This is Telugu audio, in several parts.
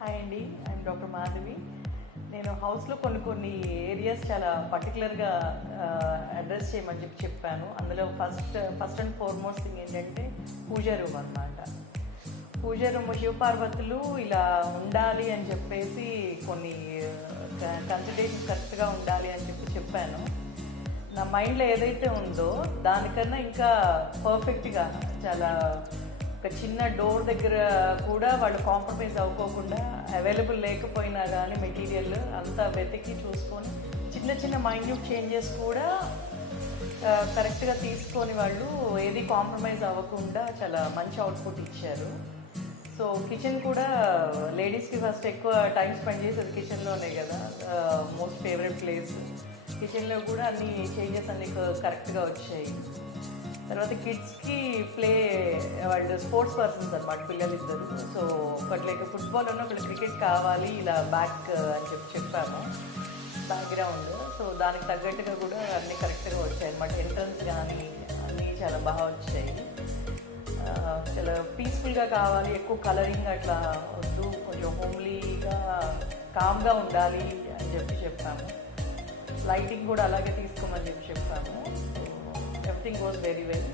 హాయ్ అండి, ఐఎమ్ డాక్టర్ మాధవి. నేను హౌస్లో కొన్ని ఏరియాస్ చాలా పర్టికులర్గా అడ్రస్ చేయమని చెప్పాను. అందులో ఫస్ట్ అండ్ ఫార్మోస్ట్ థింగ్ ఏంటంటే పూజా రూమ్ అనమాట. పూజా రూమ్ శివపార్వతులు ఇలా ఉండాలి అని చెప్పేసి కొన్ని కన్సల్టేషన్ కరెక్ట్గా ఉండాలి అని చెప్పాను. నా మైండ్లో ఏదైతే ఉందో దానికన్నా ఇంకా పర్ఫెక్ట్గా చాలా ఒక చిన్న డోర్ దగ్గర కూడా వాళ్ళు కాంప్రమైజ్ అవ్వకోకుండా అవైలబుల్ లేకపోయినా కానీ మెటీరియల్ అంతా వెతికి చూసుకొని చిన్న చిన్న మైన్యూట్ చేంజెస్ కూడా కరెక్ట్గా తీసుకొని వాళ్ళు ఏది కాంప్రమైజ్ అవ్వకుండా చాలా మంచి అవుట్పుట్ ఇచ్చారు. సో కిచెన్ కూడా లేడీస్కి ఫస్ట్ ఎక్కువ టైం స్పెండ్ చేసేది కిచెన్లోనే కదా, మోస్ట్ ఫేవరెట్ ప్లేస్. కిచెన్లో కూడా అన్ని చేంజెస్ అన్ని కరెక్ట్గా వచ్చాయి. తర్వాత కిడ్స్కి వాళ్ళు స్పోర్ట్స్ పర్సన్స్ అనమాట పిల్లలిద్దరు. సో ఒకట్లయితే ఫుట్బాల్ ఉన్న ఒకటి క్రికెట్ కావాలి, ఇలా బ్యాక్ అని చెప్పాము బ్యాక్గ్రౌండ్. సో దానికి తగ్గట్టుగా కూడా అన్నీ కరెక్ట్గా వచ్చాయి అనమాట. ఎంట్రన్స్ కానీ అన్నీ చాలా బాగా వచ్చాయి. చాలా పీస్ఫుల్గా కావాలి, ఎక్కువ కలరింగ్ అట్లా వద్దు, కొంచెం హోమ్లీగా కామ్గా ఉండాలి అని చెప్పాము. లైటింగ్ కూడా అలాగే తీసుకోమని చెప్పాము. Everything goes very well.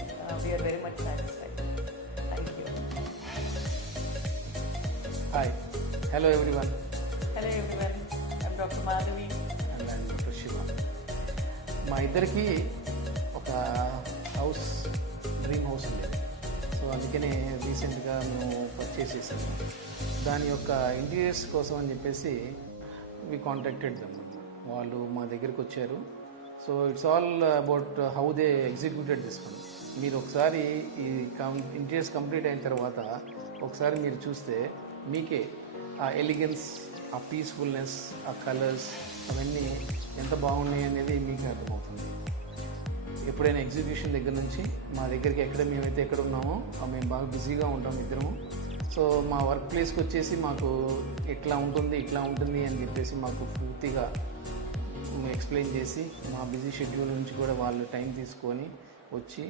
We are very much satisfied. Thank you. Hi. Hello everyone. Hello everyone. I'm Dr. Madhavi. And I'm Dr. Shiva. మా ఇద్దరికి ఒక హౌస్ డ్రీమ్ హౌస్ ఉండేది. సో అందుకనే రీసెంట్గా మేము పర్చేస్ చేసాము. దాని యొక్క ఇంటీరియర్స్ కోసం అని చెప్పేసి వి కాంటాక్టెడ్ దెమ్. వాళ్ళు మా దగ్గరికి వచ్చారు. So it's all about how they executed this one. మీరు ఒకసారి ఈ ఇంటీరియర్స్ కంప్లీట్ అయిన తర్వాత ఒకసారి మీరు చూస్తే మీకే ఆ ఎలిగెన్స్, ఆ పీస్ఫుల్నెస్, ఆ కలర్స్ అవన్నీ ఎంత బాగున్నాయి అనేది మీకు అర్థమవుతుంది. ఎప్పుడైనా ఎగ్జిక్యూషన్ దగ్గర నుంచి మా దగ్గరికి మేమైతే ఎక్కడ ఉన్నామో మేము బాగా బిజీగా ఉంటాం ఇద్దరము. సో మా వర్క్ ప్లేస్కి వచ్చేసి మాకు ఇట్లా ఉంటుంది అని చెప్పేసి మాకు పూర్తిగా ఎక్స్ప్లెయిన్ చేసి మా బిజీ షెడ్యూల్ నుంచి కూడా వాళ్ళు టైం తీసుకొని వచ్చి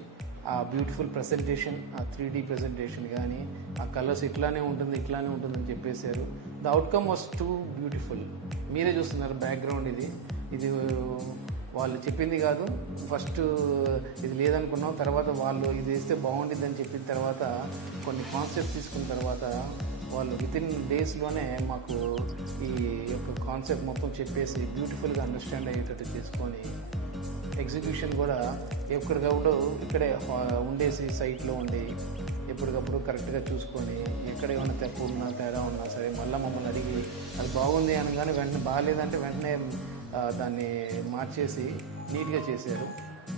ఆ బ్యూటిఫుల్ ప్రజెంటేషన్, ఆ 3D ప్రజెంటేషన్ కానీ ఆ కలర్స్ ఇట్లానే ఉంటుందని చెప్పేశారు. The outcome was two beautiful. మీరే చూస్తున్నారు బ్యాక్గ్రౌండ్. ఇది వాళ్ళు చెప్పింది కాదు. ఫస్ట్ ఇది లేదనుకున్నాం, తర్వాత వాళ్ళు ఇది వేస్తే బాగుంటుంది అని చెప్పిన తర్వాత కొన్ని కాన్సెప్ట్ తీసుకున్న తర్వాత వాళ్ళు వితిన్ డేస్లోనే మాకు ఈ యొక్క కాన్సెప్ట్ మొత్తం చెప్పేసి బ్యూటిఫుల్గా అండర్స్టాండ్ అయ్యేటట్టు చేసుకొని ఎగ్జిక్యూషన్ కూడా ఎప్పటికప్పుడు ఇక్కడే ఉండేసి సైట్లో ఉండి ఎప్పటికప్పుడు కరెక్ట్గా చూసుకొని ఎక్కడ ఏమైనా తేడా ఉన్నా సరే మళ్ళీ మమ్మల్ని అడిగి అది బాగుంది అనగానే వెంటనే బాగాలేదంటే వెంటనే దాన్ని మార్చేసి నీట్గా చేశారు.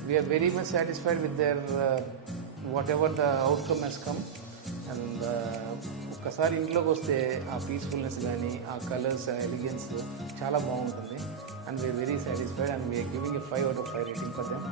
We are very much satisfied with their whatever the outcome has come. And ఒక్కసారి ఇంట్లోకి వస్తే ఆ పీస్ఫుల్నెస్ కానీ ఆ కలర్స్, ఆ ఎలిగెన్స్ చాలా బాగుంటుంది. And we are very satisfied and we are giving a 5 out of 5 rating for them.